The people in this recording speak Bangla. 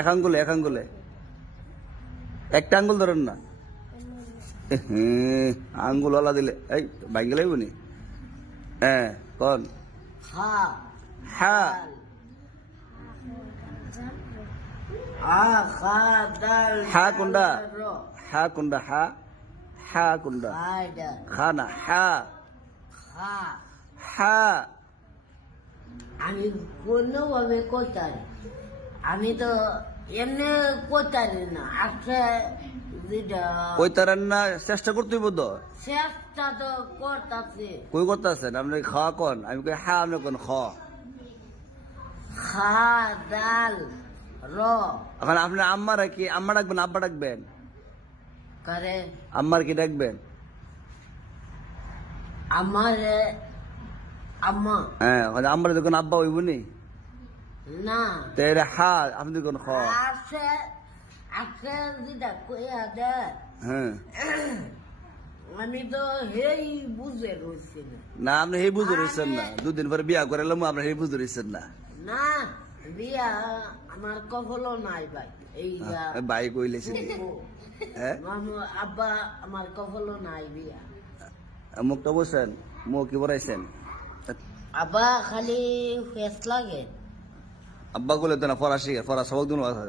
এক আঙ্গুলে একটা আঙ্গুল ধরেন না। আঙ্গুল ওলা দিলে এই ভাঙ্গে লাগবো নি। হ্যাঁ কন। হা হা আ খা দাল হা কোনটা? র হা কোনটা? হা হা কোনটা? খায়দা খা না হা। খা হা আমি কোনোভাবে করতারি, আমি তো এমনি করতারি না। আচ্ছা যেটা কই তারেন না, চেষ্টা করতে হইব তো। চেষ্টা তো করতাছে। কই করতেছেন আপনি? খাওয়া কন, আমি কই হা, আপনি কোন খ। খা দাল র এখন আপনি আম্মা কি আম্মা ডাকবেন আব্বা ডাকবেন? করে আম্মার কি ডাকবেন? আমার আম্মা হ্যাঁ আম্মার যখন আব্বা হইব নি, না তো এটা হা, আপনি কোন খ। আছে আছে যেটা কইয়া দে হ্যাঁ আমি তো হেই বুঝে রয়েছি না। না আপনি সেই বুঝে রয়েছেন না, দুদিন পরে বিয়া করে এলাম আপনি সেই বুঝে রয়েছেন না। না বিয়া আমার কখনো নাই ভাই। এই ভাই কইলেছি হ্যাঁ মামু আব্বা আমার কখনো নাই বিয়া। মুখটা বসেন, মুখ কি বড়াইছেন? আব্বা খালি ফেস লাগে। আব্বা বলে তো না ফরাসি ফরাস সবক দিন